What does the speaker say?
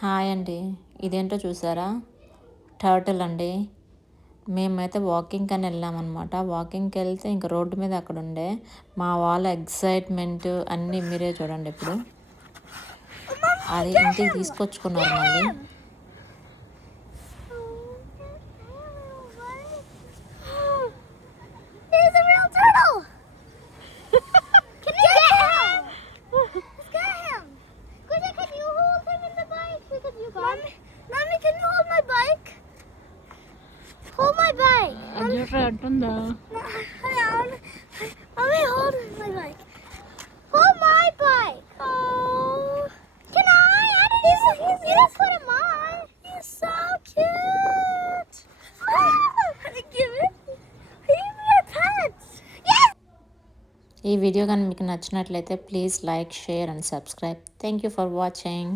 హాయ్ అండి. ఇదేంటో చూసారా? టర్టిల్ అండి. మేమైతే వాకింగ్‌కి అని వెళ్ళామన్నమాట. వాకింగ్‌కి వెళ్తే ఇంక రోడ్డు మీద అక్కడ ఉండే. మా వాళ్ళ ఎక్సైట్‌మెంట్ అన్నీ మీరే చూడండి ఇప్పుడు. అది ఇంటికి తీసుకొచ్చుకున్నారు మళ్ళీ. అంటుందా Mommy, hold my bike. Hold my bike. Oh, can I? He's put him on. He's so cute. Give it. He's your pet. Yes. ఈ వీడియో కానీ మీకు నచ్చినట్లయితే please like, share and subscribe. Thank you for watching.